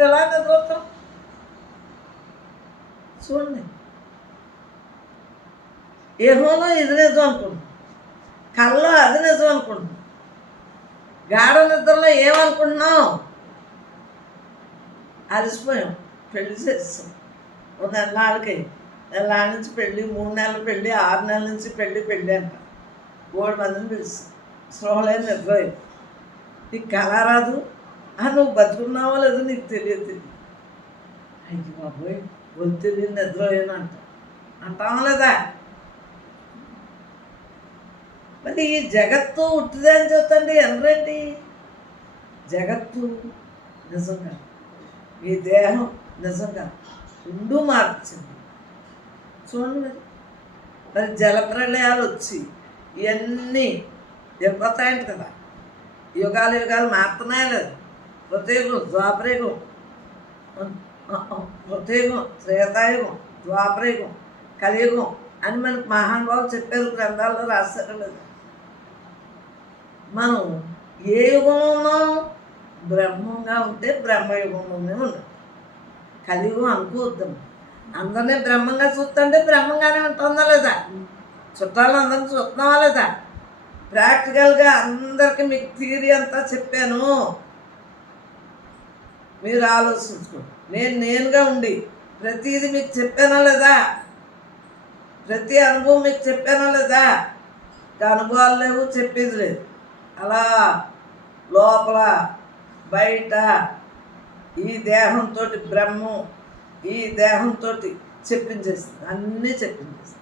ఇప్పుడు ఎలా నిద్రపోతాం చూడండి. ఏమోనో ఇది నిజం అనుకుంటున్నాం, కళ్ళలో అది నిజం అనుకుంటున్నాం, గాఢ నిద్రలో ఏమనుకుంటున్నాం? అలసిపోయాం, పెళ్లి చేస్తాం. ఒక నెలకి నెల నుంచి పెళ్ళి, 3 నెలల పెళ్ళి, 6 నెలల నుంచి పెళ్ళి అంట. 3 మందిని పిలుస్తాం, స్లోహలేని నిద్రపోయి నీకు కళ రాదు, నువ్వు బతుకున్నావో లేదో నీకు తెలియదు. అయ్యి బాబోయ్ గొంతు తెలియని నిద్రపోయానంట అంటామా లేదా? మరి ఈ జగత్తు ఉట్టిదే అని చెప్తండి ఎనరేంటి? జగత్తు నిజంగా, ఈ దేహం నిజంగా ఉండు మార్చింది చూడండి. మరి జలప్రళయాలు వచ్చి ఇవన్నీ వెళ్ళిపోతాయంట కదా, యుగాలు మారుతున్నాయా లేదు? కృతయుగం, ద్వాపరయుగం, కృతయుగం, త్రేతాయుగం, ద్వాపరయుగం, కలియుగం అని మనకు మహానుభావులు చెప్పారు, గ్రంథాల్లో రాశారు లేదు? మనం ఏ యుగంలో ఉన్నాం? బ్రహ్మంగా ఉంటే బ్రహ్మయుగంలోనే ఉన్నాం. కలియుగం అనుకోవద్దాం. అందరినీ బ్రహ్మంగా చూస్తుంటే బ్రహ్మంగానే ఉంటుందా లేదా? చుట్టాలు అందరినీ చూస్తున్నావా లేదా? ప్రాక్టికల్గా అందరికీ మీకు థియరీ అంతా చెప్పాను, మీరు ఆలోచించుకోండి. నేనుగా ఉండి ప్రతిదీ మీకు చెప్పానా లేదా? ప్రతి అనుభవం మీకు చెప్పానా లేదా? అనుభవాలు లేవు, చెప్పేది లేదు. అలా లోపల బయట ఈ దేహంతో బ్రహ్మం, ఈ దేహంతో చెప్పించేస్తుంది, అన్నీ చెప్పించేస్తుంది.